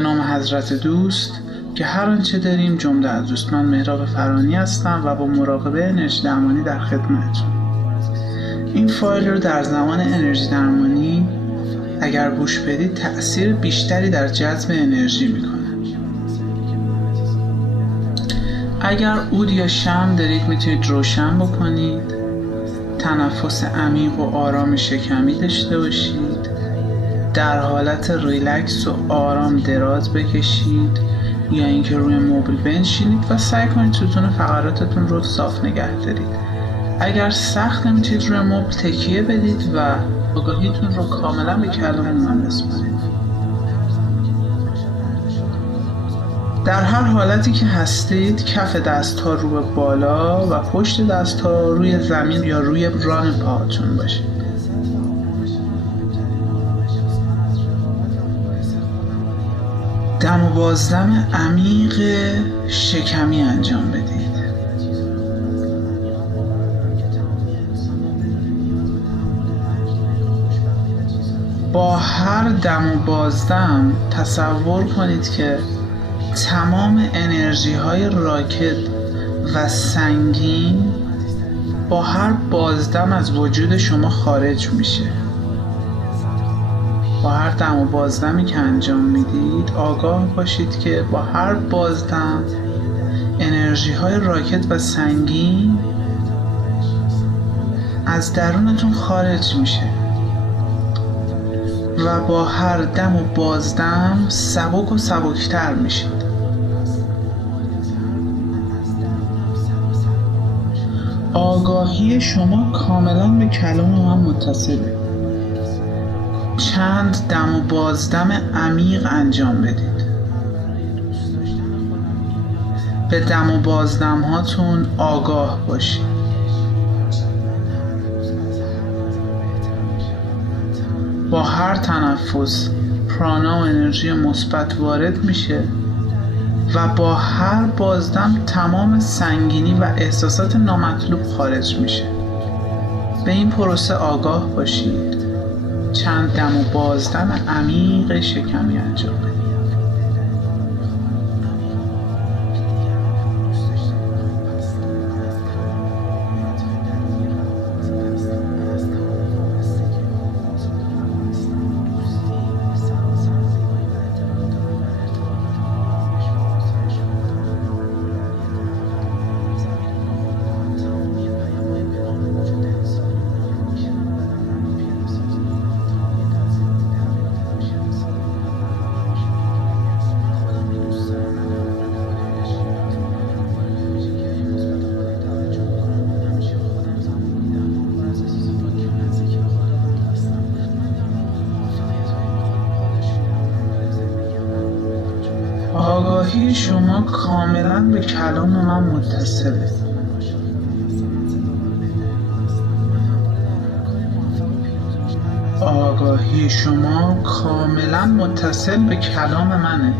نام حضرت دوست که هر آنچه داریم جمله از دوست. من مهراب فرانی هستم و با مراقبه انرژی درمانی در خدمتتون. این فایل رو در زمان انرژی درمانی اگر گوش بدید تأثیر بیشتری در جذب انرژی میکنه. اگر عود یا شمع دارید میتونید روشن بکنید، تنفس عمیق و آرام شکمی داشته باشید، در حالت ریلکس و آرام دراز بکشید یا اینکه روی مبل بنشینید و سعی کنید ستون فقراتتون رو صاف نگه دارید. اگر سخت نمیتونید روی مبل تکیه بدید و آگاهیتون رو کاملا به کلام من بسپارید. در هر حالتی که هستید کف دست‌ها رو به بالا و پشت دست‌ها روی زمین یا روی ران پاهاتون باشه. دم و بازدم عمیق شکمی انجام بدید. با هر دم و بازدم تصور کنید که تمام انرژی های راکد و سنگین با هر بازدم از وجود شما خارج میشه. با هر دم و بازدمی که انجام میدید آگاه باشید که با هر بازدم انرژی های راکد و سنگین از درونتون خارج میشه و با هر دم و بازدم سبک و سبکتر میشید. آگاهی شما کاملا به کلام من متصله. چند دم و بازدم عمیق انجام بدید. به دم و بازدم هاتون آگاه باشید. با هر تنفس پرانا و انرژی مثبت وارد میشه و با هر بازدم تمام سنگینی و احساسات نامطلوب خارج میشه. به این پروسه آگاه باشید. چند دم و بازدم عمیق شکمی انجام بدید. آگاهی شما کاملا به کلام من متصله. آگاهی شما کاملا متصل به کلام منه.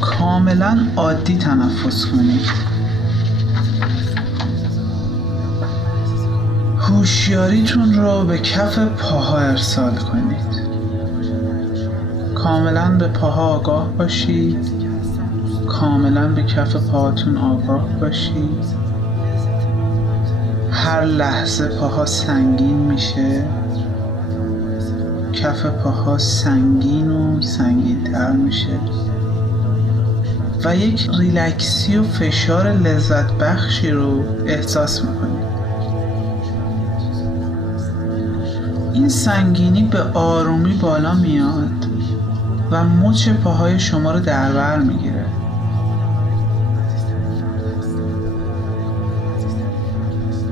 کاملا عادی تنفس کنید. هوشیاریتون را به کف پاها ارسال کنید. کاملا به پاها آگاه باشید. کاملا به کف پاهاتون آگاه باشید. هر لحظه پاها سنگین میشه. کف پاها سنگین و سنگین تر میشه و یک ریلکسی و فشار لذت بخشی رو احساس میکنید. این سنگینی به آرومی بالا میاد و مچ پاهای شما رو در بر میگیره.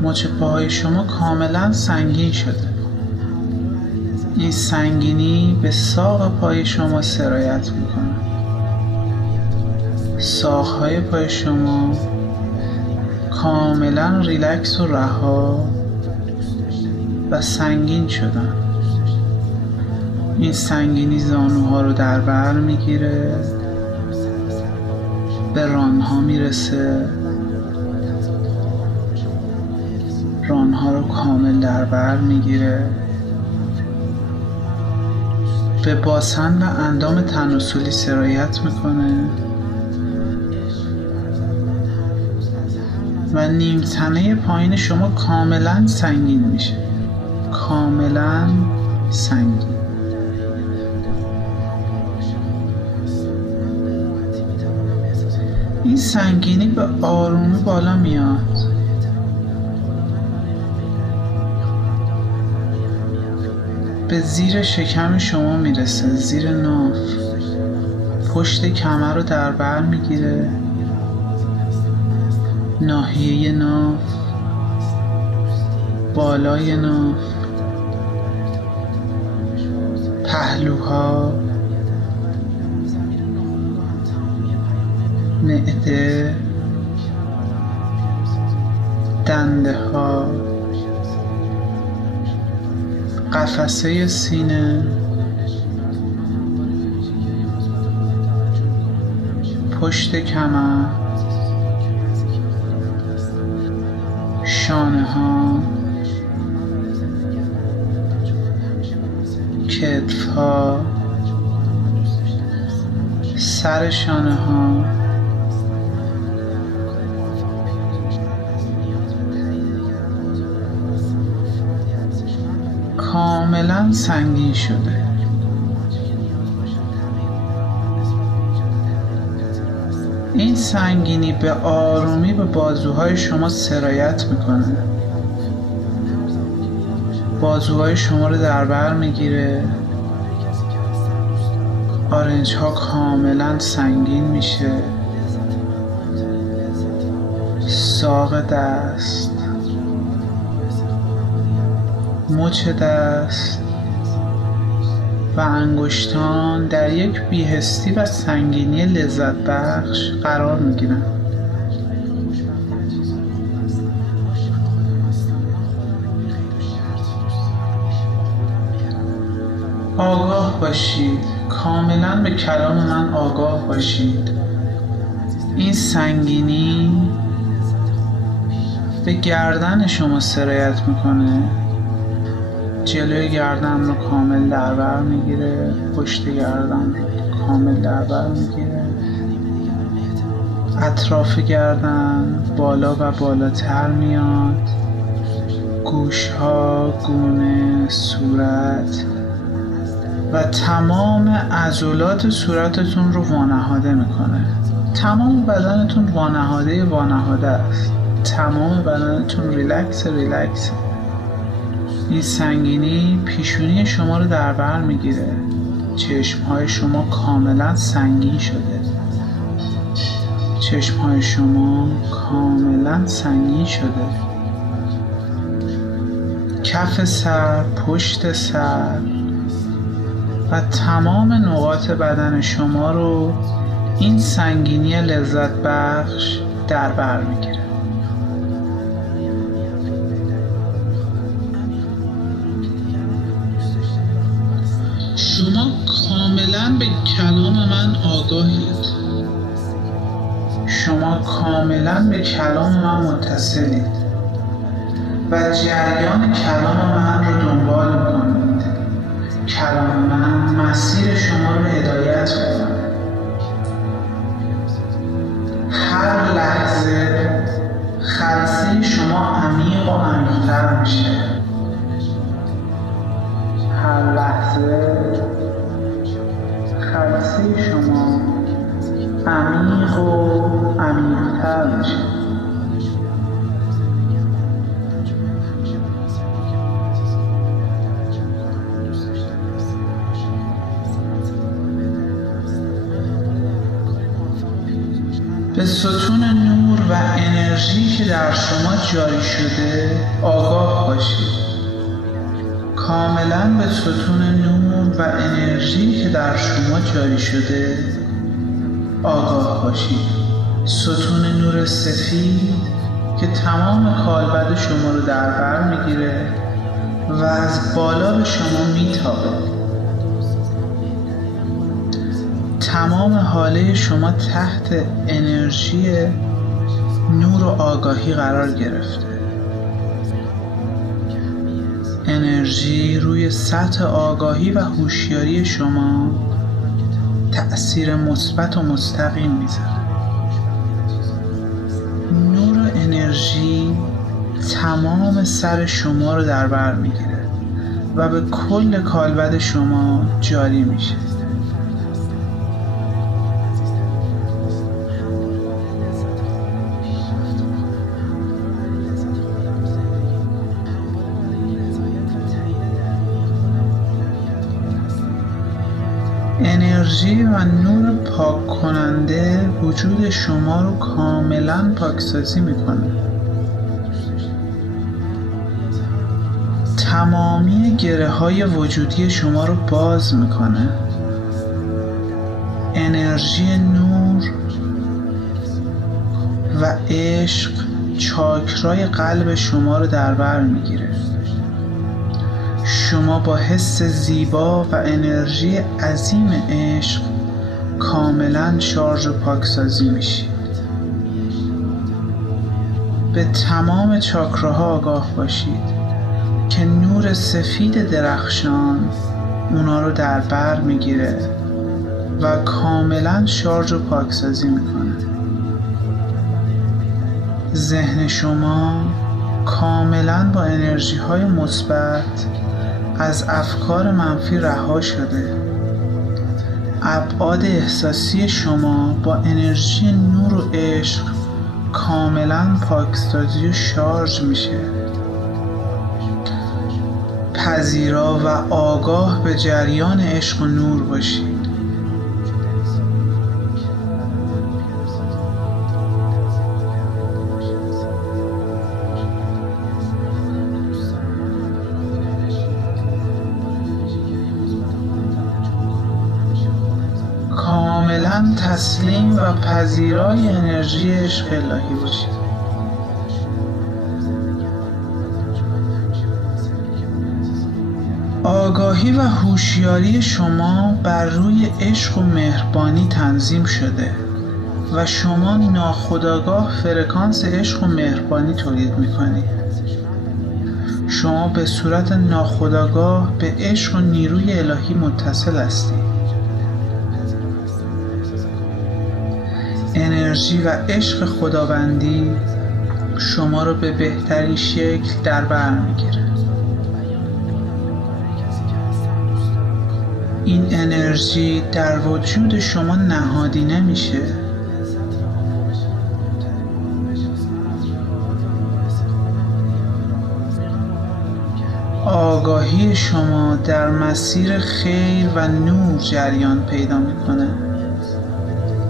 مچ پاهای شما کاملا سنگین شده. این سنگینی به ساق پای شما سرایت میکنه. ساقهای پای شما کاملا ریلکس و رها و سنگین شدن. این سنگینی زانوها رو در بر میگیره، به رانها میرسه، رانها رو کامل در بر میگیره به باسن و اندام تناسلی سرایت میکنه و نیمتنه پایین شما کاملا سنگین میشه، کاملا سنگین. این سنگینی به آرومی بالا میاد به زیر شکم شما میرسه، زیر ناف، پشت کمر رو در بر میگیره، ناحیه ناف، بالای ناف، پهلوها، معده، دنده ها، قفسه سینه، پشت کمر، شانه ها، کتف ها، سر شانه ها، کاملا سنگین شده. این سنگینی به آرومی به بازوهای شما سرایت میکنه، بازوهای شما رو در بر میگیره، آرنج ها کاملا سنگین میشه، ساق دست، مچ دست و انگشتان در یک بیهستی و سنگینی لذت بخش قرار میگیرن. آگاه باشید، کاملا به کلام من آگاه باشید. این سنگینی به گردن شما سرایت میکنه، جلوی گردن رو کامل در بر میگیره، پشت گردن رو کامل در بر میگیره، اطراف گردن بالا و بالاتر میاد، گوشها، گونه، صورت و تمام عضلات صورتتون رو وانهاده میکنه. تمام بدنتون وانهاده است، تمام بدنتون ریلکس. این سنگینی پیشونی شما رو در بر میگیره، چشمهای شما کاملا سنگین شده، چشمهای شما کاملا سنگین شده، کف سر، پشت سر و تمام نقاط بدن شما رو این سنگینی لذت بخش در بر میگیره. شما کاملا به کلام من آگاهید، شما کاملا به کلام من متصلید و جریان کلام من رو دنبال میکنید. کلام من مسیر شما رو هدایت میکنه. هر لحظه خلسه شما عمیق و عمیق‌تر میشه، هر لحظه خلسه شما عمیق و عمیق‌تر میشه. به ستون نور و انرژی که در شما جاری شده آگاه باشید. کاملا به ستون نور و انرژی که در شما جاری شده آگاه باشید. ستون نور سفید که تمام کالبد شما رو در بر میگیره و از بالا به شما میتابه. تمام حاله شما تحت انرژی نور و آگاهی قرار گرفته. انرژی روی سطح آگاهی و هوشیاری شما تأثیر مثبت و مستقیم میذاره. نور انرژی تمام سر شما رو در بر میگیره و به کل کالبد شما جاری میشه. انرژی و نور پاک کننده وجود شما رو کاملا پاکسازی میکنه. تمامی گره های وجودی شما رو باز میکنه. انرژی نور و عشق چاکرای قلب شما رو در بر میگیره. شما با حس زیبا و انرژی عظیم عشق کاملا شارژ و پاکسازی میشید. به تمام چاکراها آگاه باشید که نور سفید درخشان اونا رو در بر میگیره و کاملا شارژ و پاکسازی میکنه. ذهن شما کاملا با انرژی های مثبت از افکار منفی رها شده. ابعاد احساسی شما با انرژی نور و عشق کاملا پاکسازی و شارژ میشه. پذیرا و آگاه به جریان عشق و نور باشید. کاملا تسلیم و پذیرای انرژی عشق الهی باشید. آگاهی و هوشیاری شما بر روی عشق و مهربانی تنظیم شده و شما ناخودآگاه فرکانس عشق و مهربانی تولید می‌کنید. شما به صورت ناخودآگاه به عشق و نیروی الهی متصل هستید. انرژی و عشق خداوندی شما رو به بهترین شکل در بر می‌گیره. این انرژی در وجود شما نهادینه میشه. آگاهی شما در مسیر خیر و نور جریان پیدا میکنه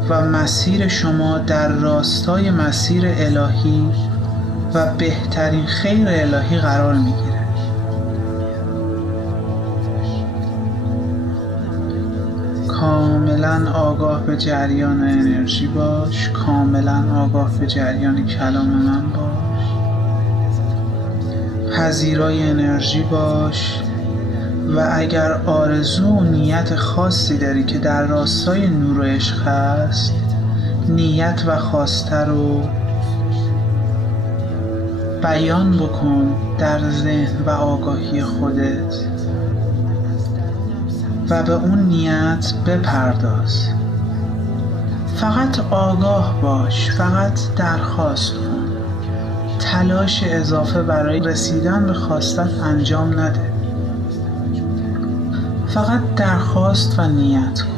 و مسیر شما در راستای مسیر الهی و بهترین خیر الهی قرار میگیره. کاملا آگاه به جریان انرژی باش. کاملا آگاه به جریان کلام من باش. پذیرای انرژی باش و اگر آرزو و نیت خاصی داری که در راستای نور و عشق هست، نیت و خواسته رو بیان بکن در ذهن و آگاهی خودت و به اون نیت بپرداز. فقط آگاه باش، فقط درخواست کن. تلاش اضافه برای رسیدن به خواستت انجام نده. فقط درخواست و نیت کن.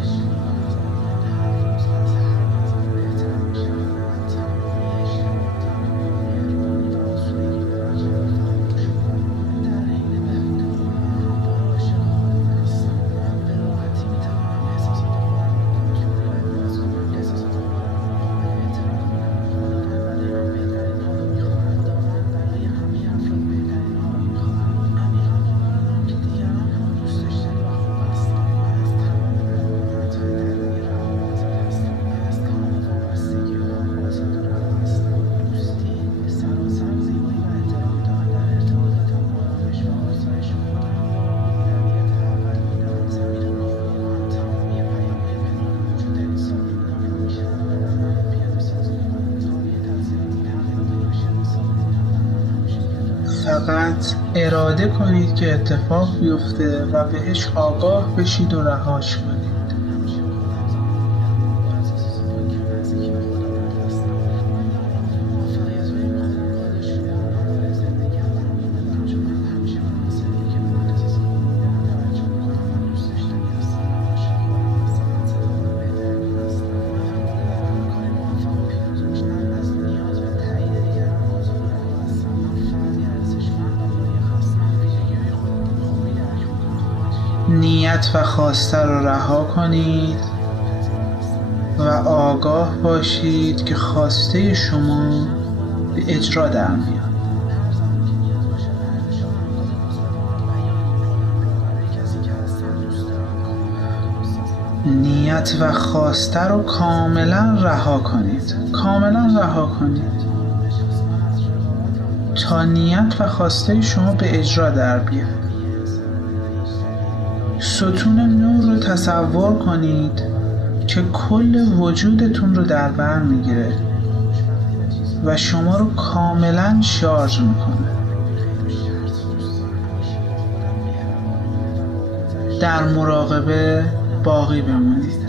فقط اراده کنید که اتفاق بیفته و بهش آگاه بشید و رهاش کنید. نیت و خواسته رو رها کنید و آگاه باشید که خواسته شما به اجرا در میاد. نیت و خواسته رو کاملا رها کنید. کاملا رها کنید تا نیت و خواسته شما به اجرا در بیاد. ستون نور رو تصور کنید که کل وجودتون رو در بر میگیره و شما رو کاملا شارژ میکنه. در مراقبه باقی بمونید.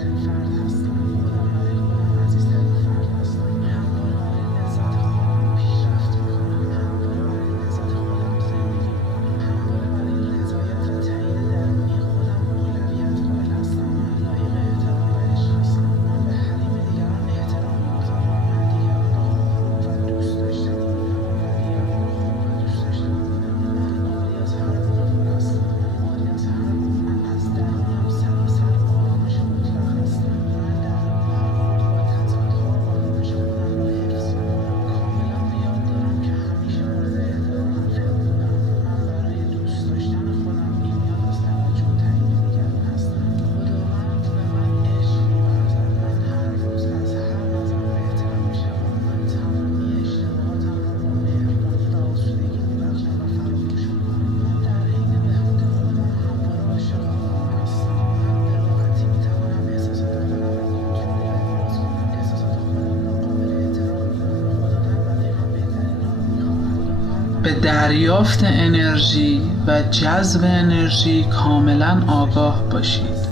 به دریافت انرژی و جذب انرژی کاملا آگاه باشید.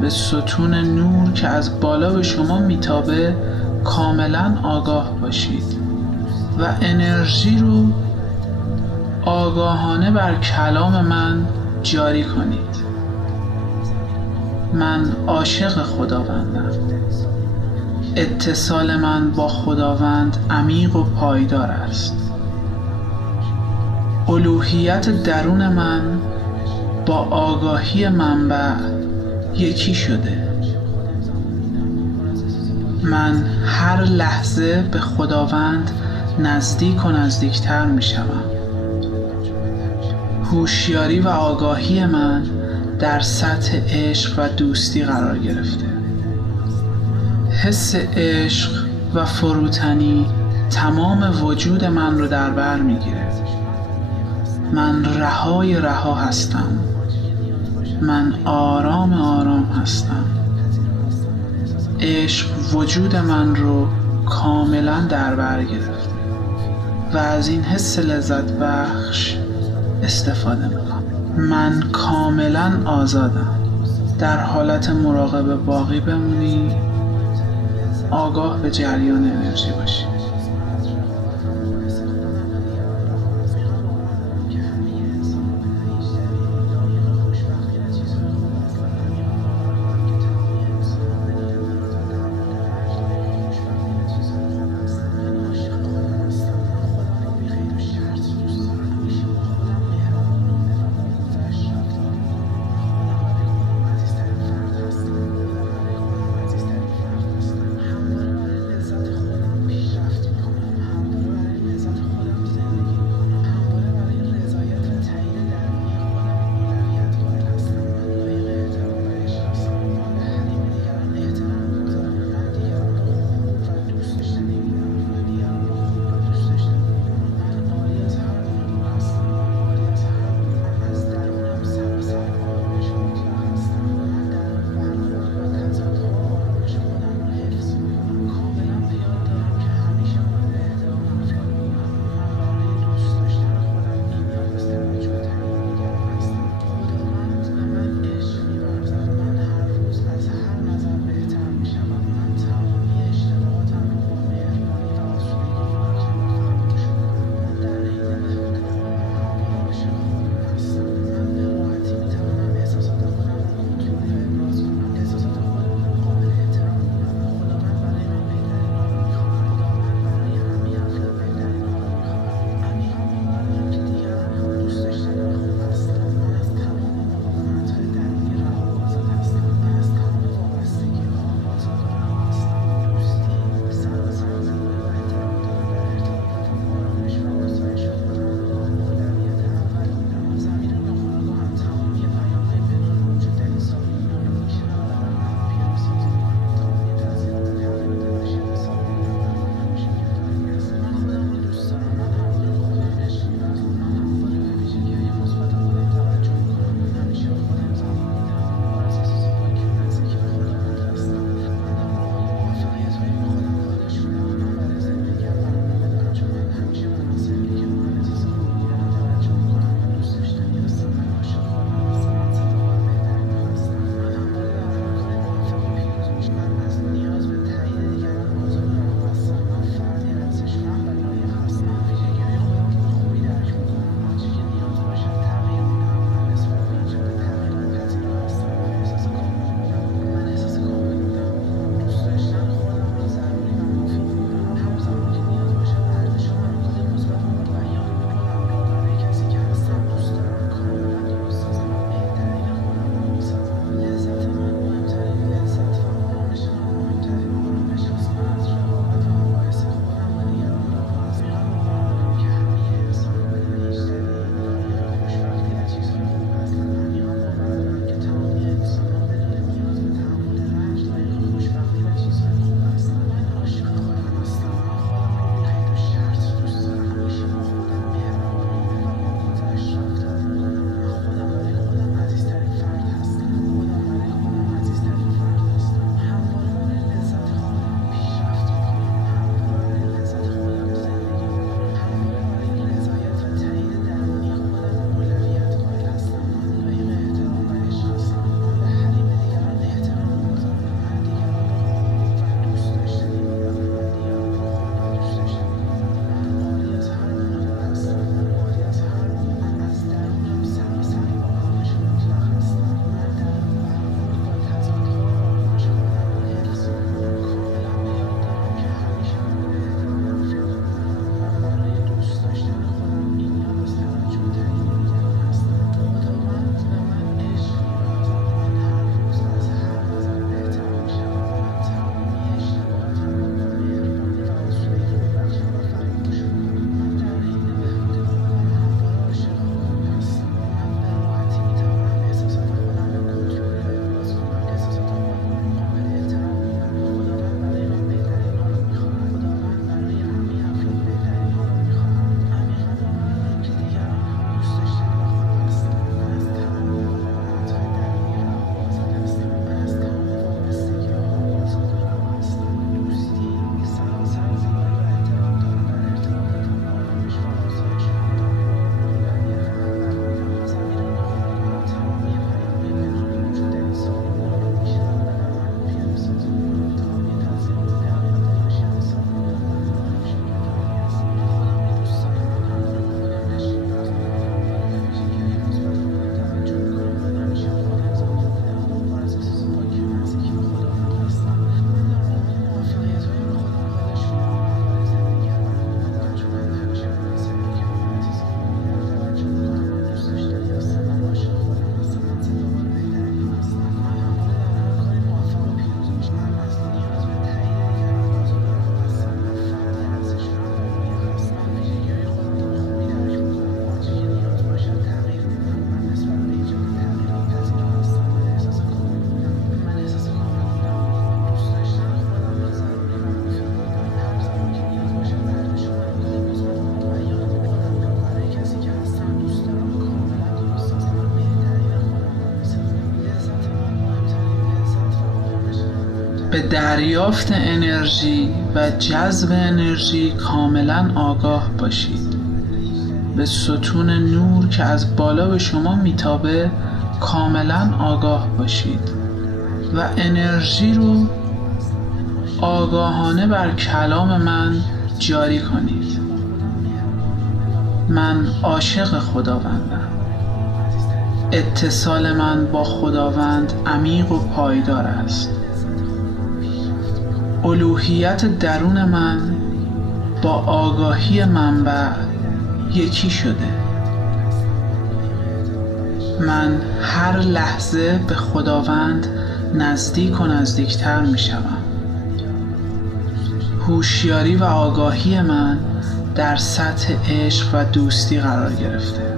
به ستون نور که از بالا به شما میتابه کاملا آگاه باشید و انرژی رو آگاهانه بر کلام من جاری کنید. من عاشق خداوندم. اتصال من با خداوند عمیق و پایدار است. الوهیت درون من با آگاهی منبع یکی شده. من هر لحظه به خداوند نزدیک و نزدیکتر می شوم. هوشیاری و آگاهی من در سطح عشق و دوستی قرار گرفته. حس عشق و فروتنی تمام وجود من رو در بر می گیره. من رهای رها هستم. من آرام آرام هستم. عشق وجود من رو کاملا در بر گرفته و از این حس لذت بخش استفاده میکنم. من کاملا آزادم. در حالت مراقبه باقی بمونی، آگاه به جریان انرژی باشی. به دریافت انرژی و جذب انرژی کاملا آگاه باشید. به ستون نور که از بالا به شما میتابه کاملا آگاه باشید و انرژی رو آگاهانه بر کلام من جاری کنید. من عاشق خداوندم. اتصال من با خداوند عمیق و پایدار است. الوهیت درون من با آگاهی منبع یکی شده. من هر لحظه به خداوند نزدیک و نزدیکتر می شوم. هوشیاری و آگاهی من در سطح عشق و دوستی قرار گرفته.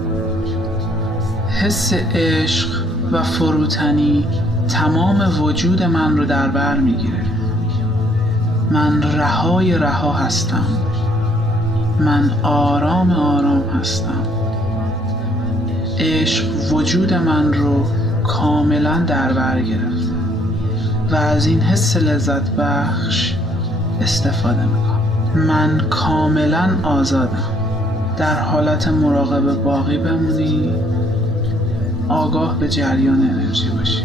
حس عشق و فروتنی تمام وجود من رو در بر میگیره. من رهای رها هستم. من آرام آرام هستم. عشق وجود من رو کاملا در بر گرفته و از این حس لذت بخش استفاده میکنم. من کاملا آزادم. در حالت مراقبه باقی بمونی، آگاه به جریان انرژی باشی.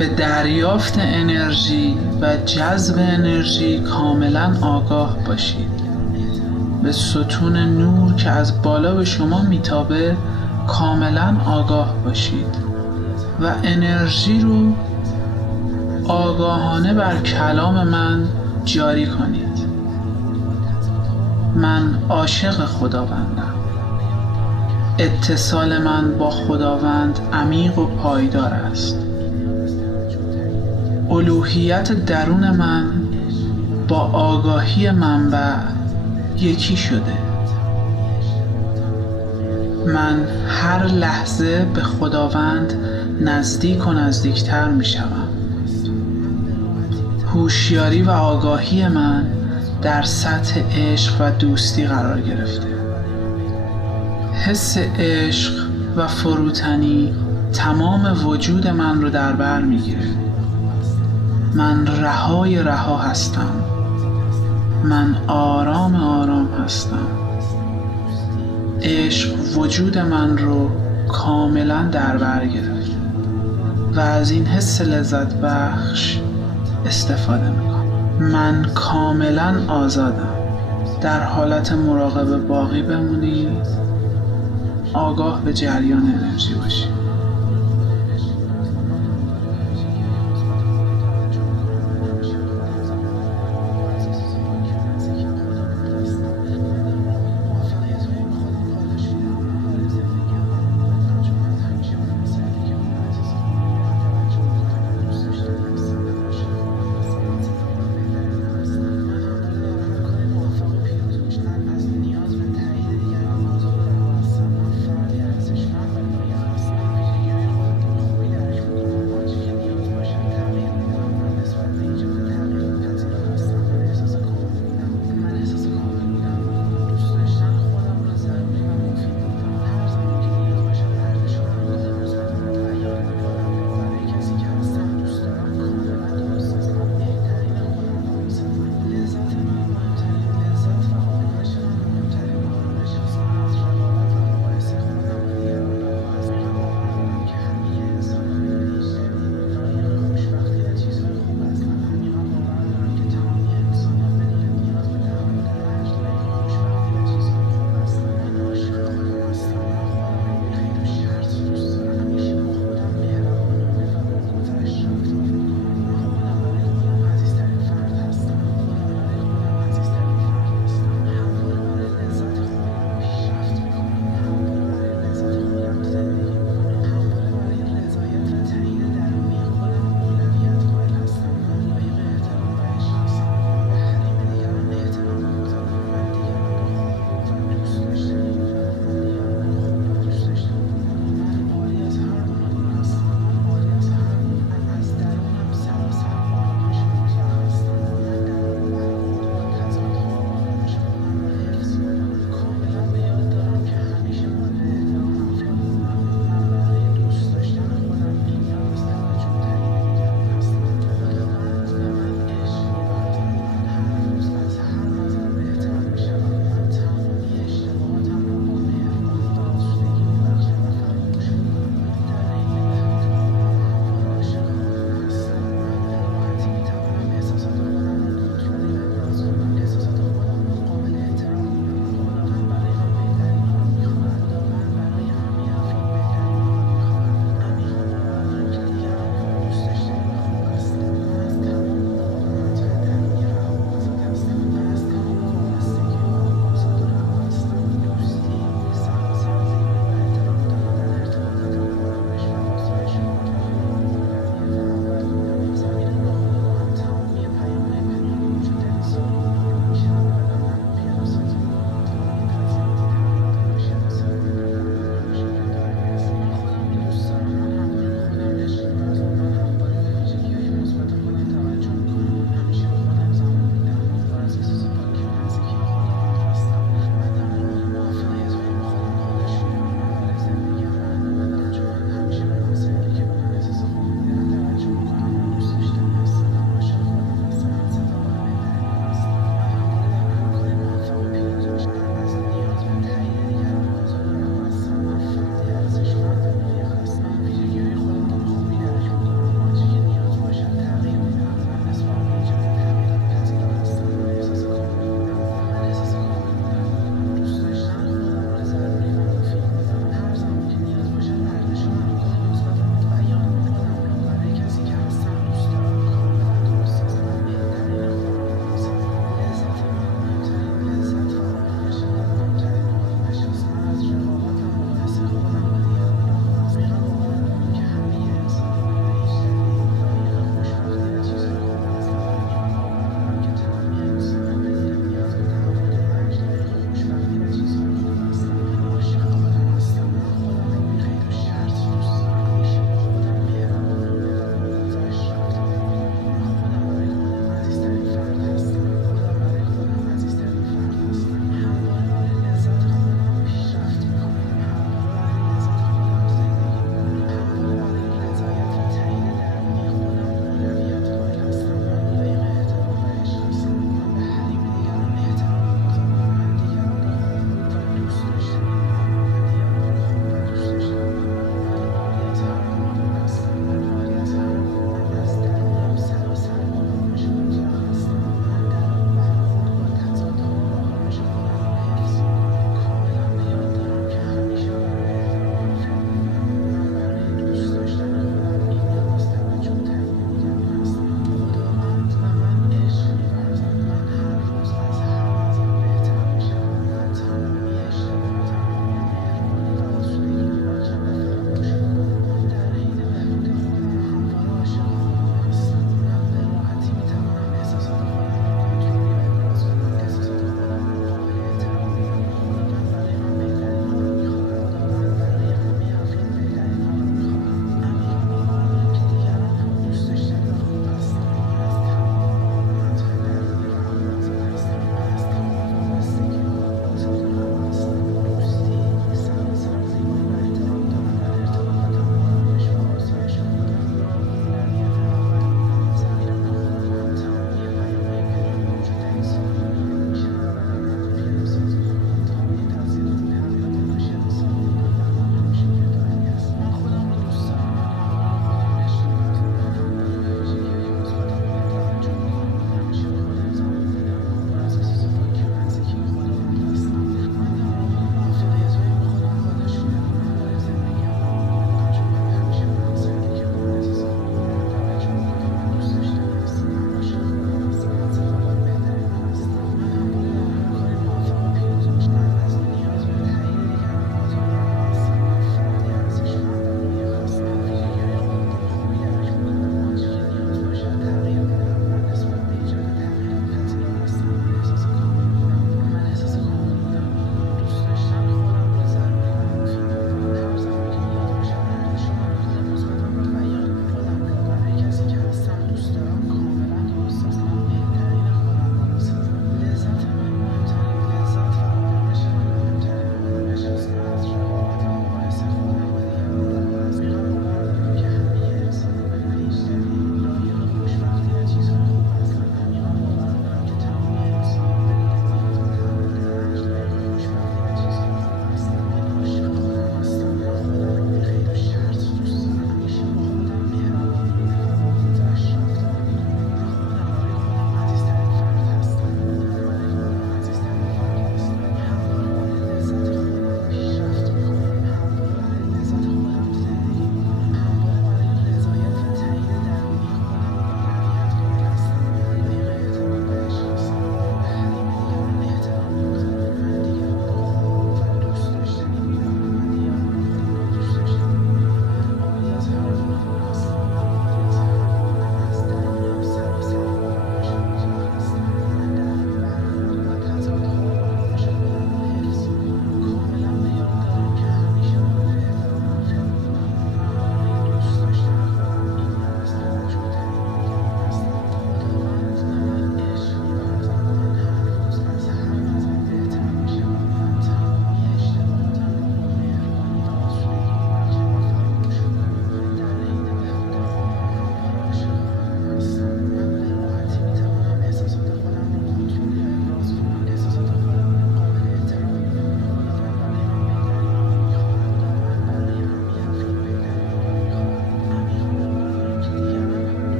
به دریافت انرژی و جذب انرژی کاملا آگاه باشید. به ستون نور که از بالا به شما میتابه کاملا آگاه باشید و انرژی رو آگاهانه بر کلام من جاری کنید. من عاشق خداوندم. اتصال من با خداوند عمیق و پایدار است. الوهیت درون من با آگاهی منبع یکی شده. من هر لحظه به خداوند نزدیک و نزدیکتر می شوم. هوشیاری و آگاهی من در سطح عشق و دوستی قرار گرفته. حس عشق و فروتنی تمام وجود من رو در بر میگیره. من رهای رها هستم. من آرام آرام هستم. عشق وجود من رو کاملا در بر گرفت و از این حس لذت بخش استفاده میکنم. من کاملا آزادم. در حالت مراقبه باقی بمونید. آگاه به جریان انرژی باشید.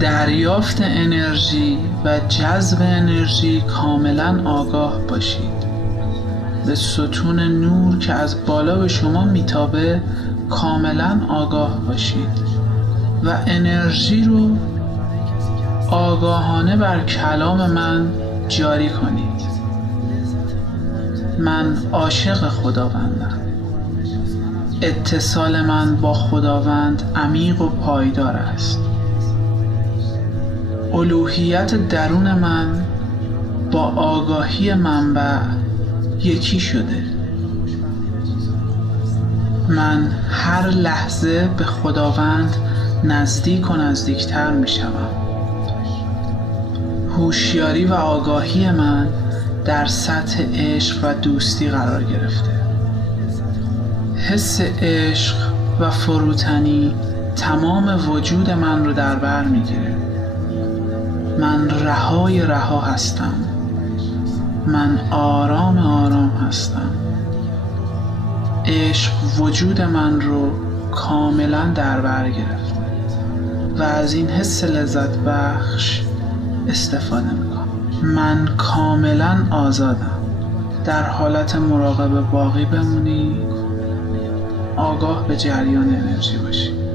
دریافت انرژی و جذب انرژی کاملا آگاه باشید. به ستون نور که از بالا به شما میتابه کاملا آگاه باشید و انرژی رو آگاهانه بر کلام من جاری کنید. من عاشق خداوندم. اتصال من با خداوند عمیق و پایدار است. الوهیت درون من با آگاهی منبع یکی شده. من هر لحظه به خداوند نزدیک و نزدیکتر می شوم. هوشیاری و آگاهی من در سطح عشق و دوستی قرار گرفته. حس عشق و فروتنی تمام وجود من رو در بر میگیره. من رها هستم. من آرام هستم. عشق وجود من رو کاملا در بر گرفته و از این حس لذت بخش استفاده میکنم. من کاملا آزادم. در حالت مراقبه باقی بمونید. آگاه به جریان انرژی باشید.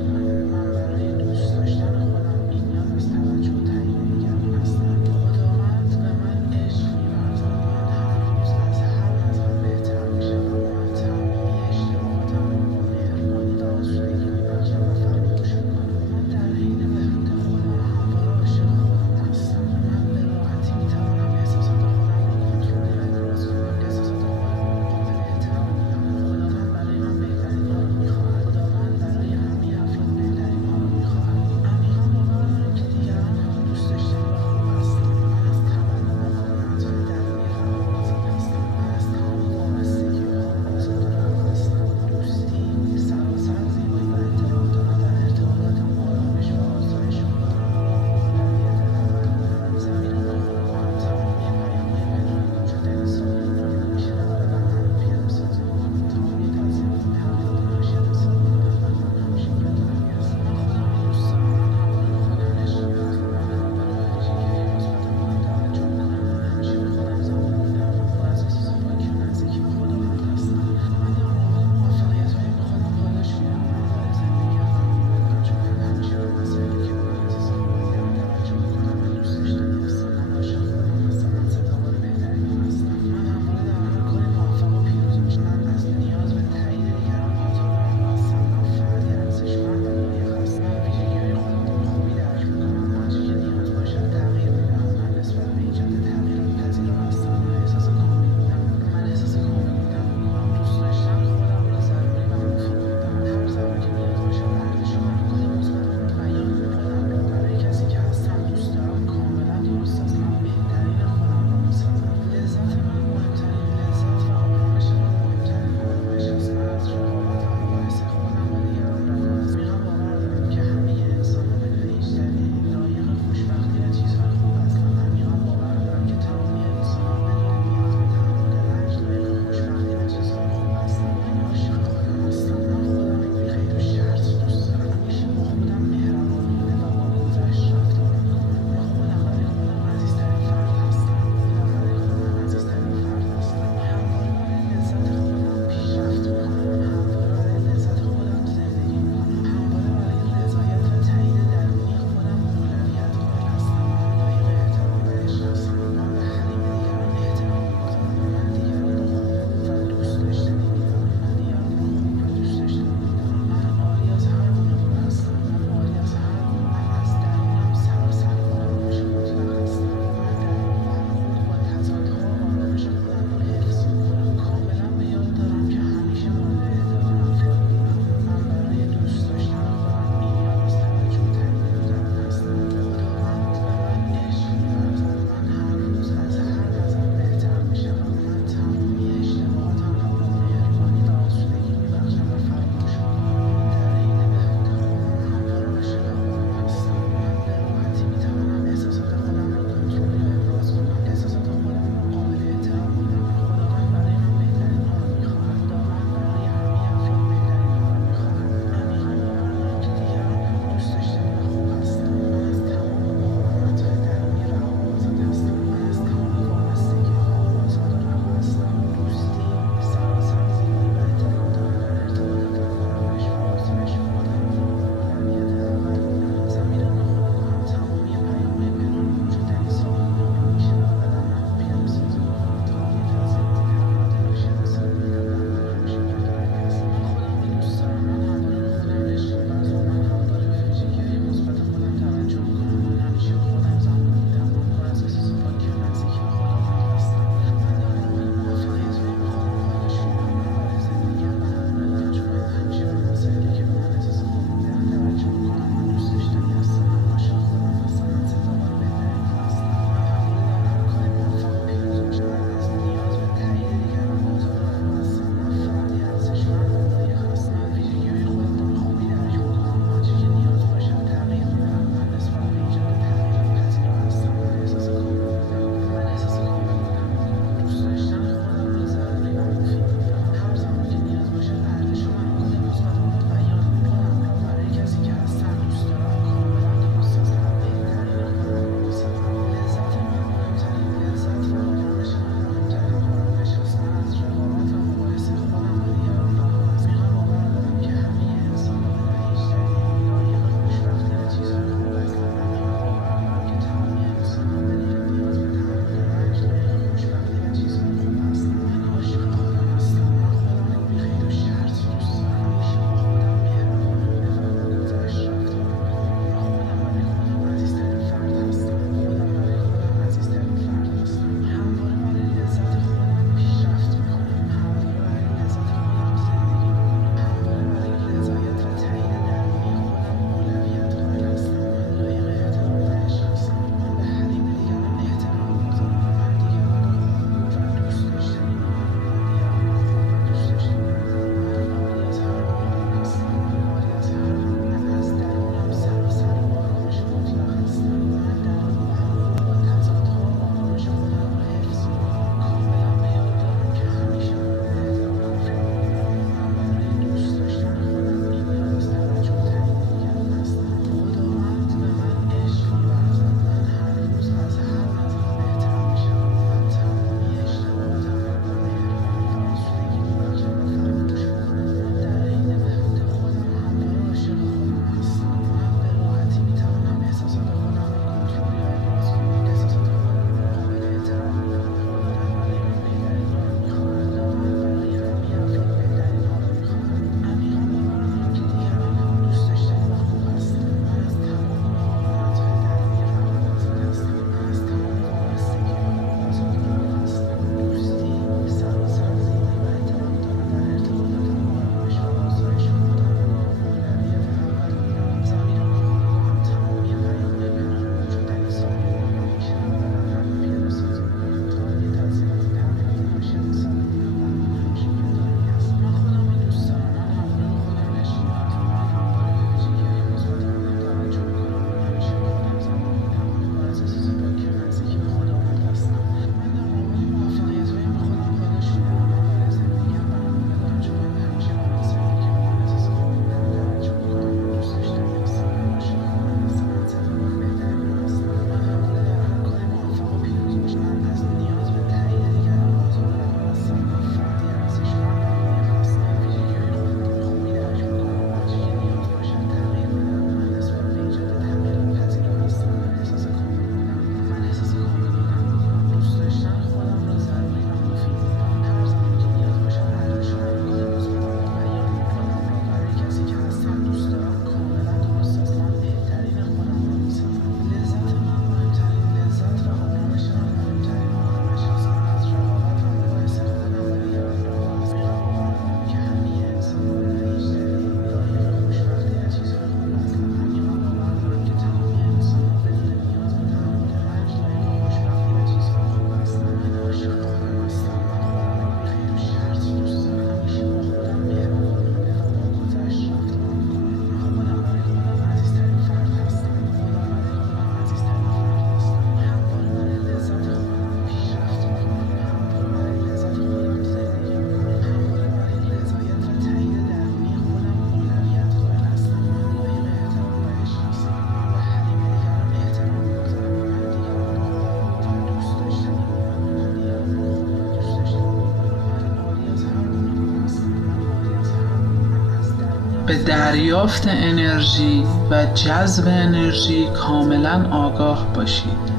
به دریافت انرژی و جذب انرژی کاملا آگاه باشید.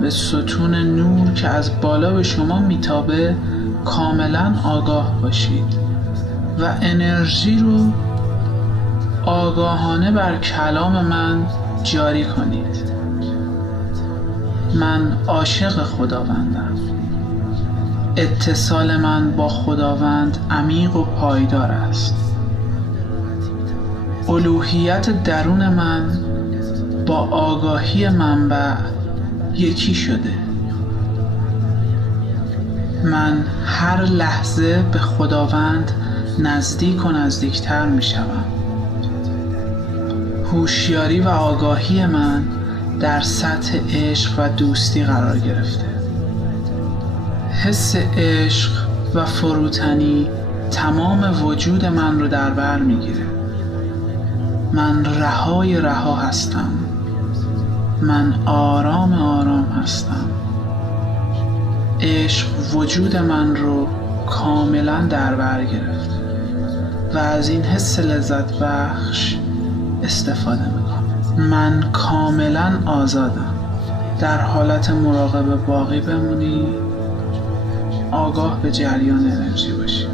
به ستون نور که از بالا به شما میتابه کاملا آگاه باشید و انرژی رو آگاهانه بر کلام من جاری کنید. من عاشق خداوندم. اتصال من با خداوند عمیق و پایدار است. الوهیت درون من با آگاهی منبع یکی شده. من هر لحظه به خداوند نزدیک و نزدیکتر می شوم. هوشیاری و آگاهی من در سطح عشق و دوستی قرار گرفته. حس عشق و فروتنی تمام وجود من رو در بر میگیره. من رهای رها هستم. من آرام آرام هستم. عشق وجود من رو کاملا در بر گرفته و از این حس لذت بخش استفاده میکنم. من کاملا آزادم. در حالت مراقبه باقی بمونی، آگاه به جریان انرژی باشی.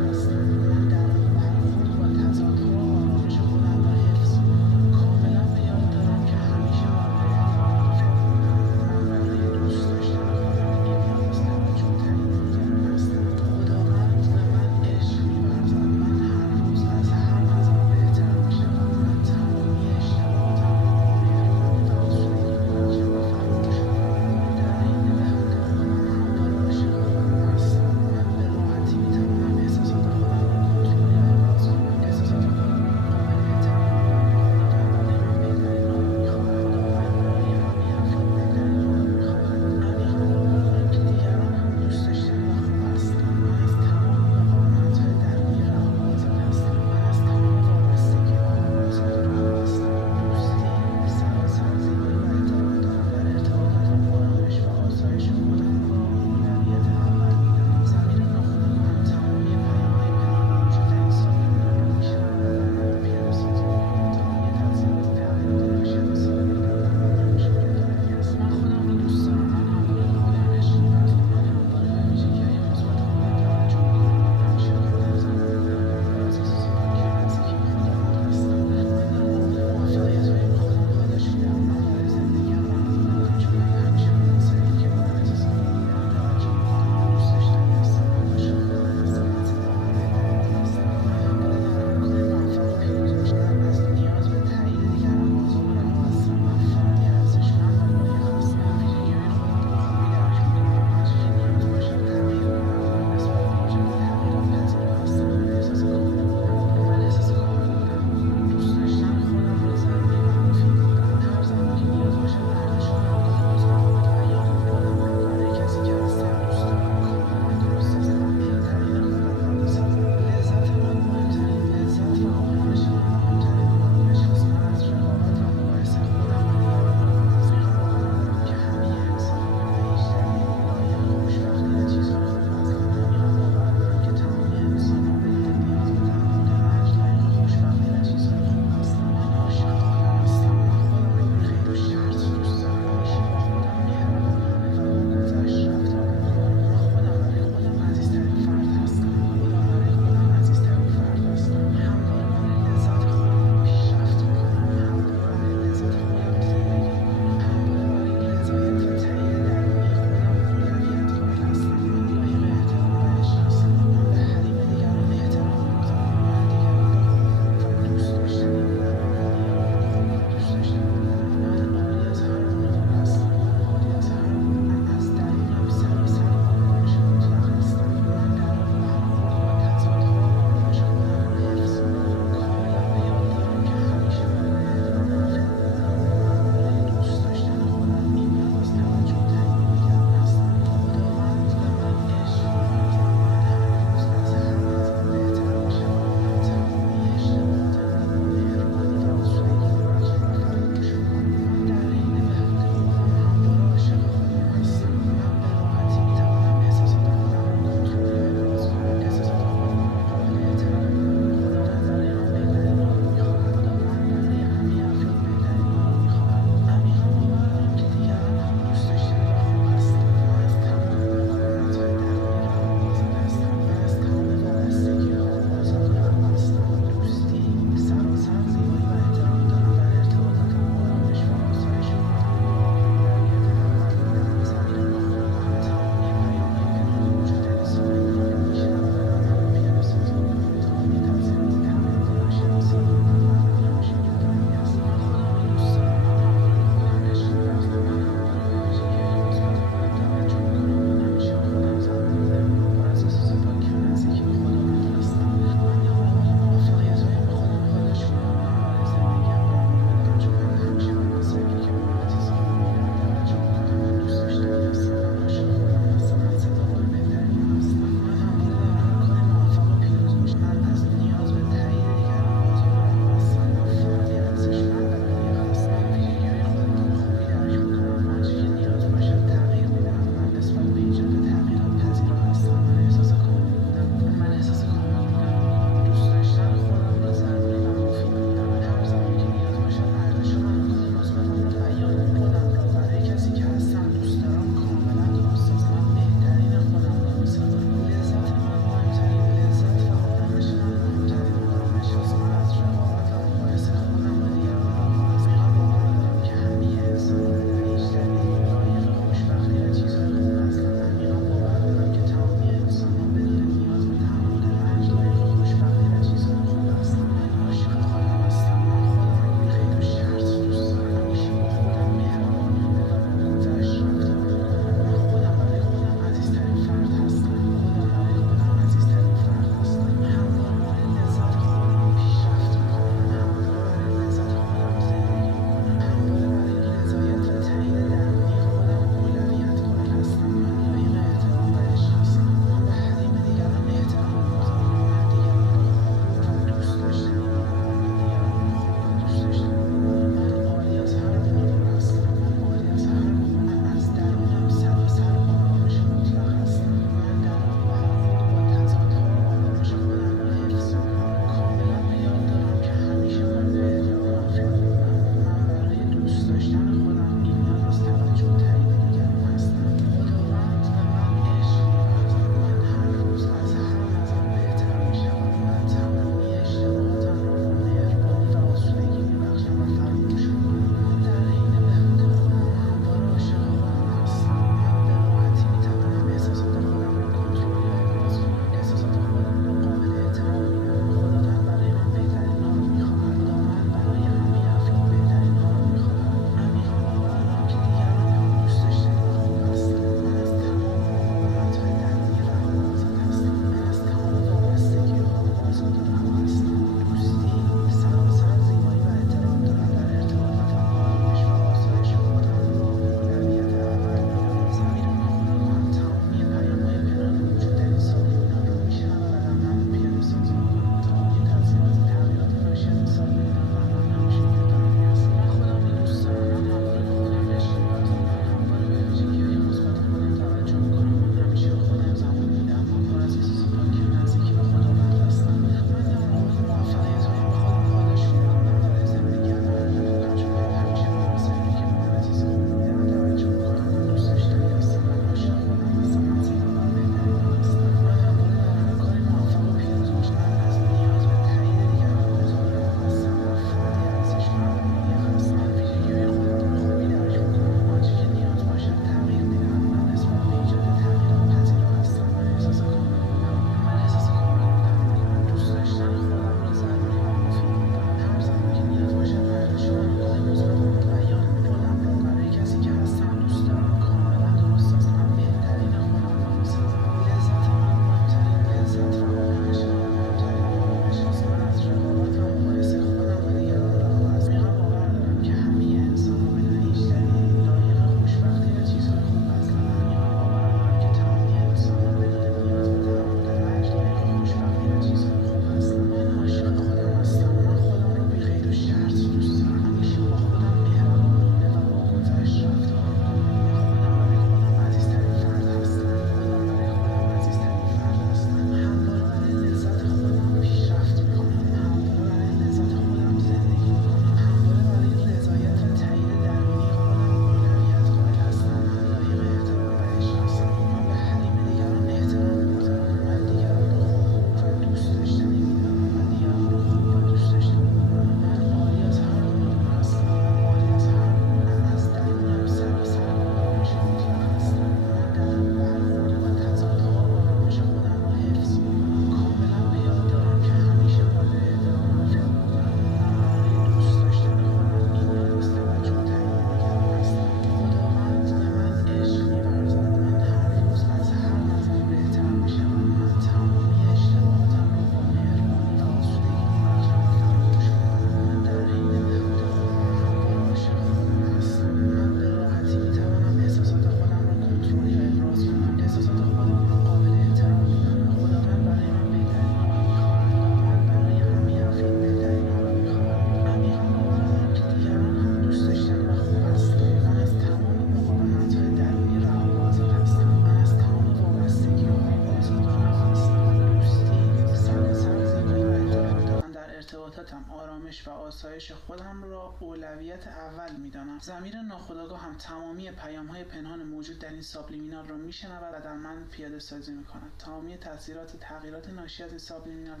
ارتباطاتم آرامش و آسایش خودم را اولویت اول میدانم. ضمیر ناخودآگاه هم تمامی پیام‌های پنهان موجود در این سابلیمینال را میشنود و در من پیاده سازی میکند. تمامی تاثیرات تغییرات ناشی از این سابلیمینال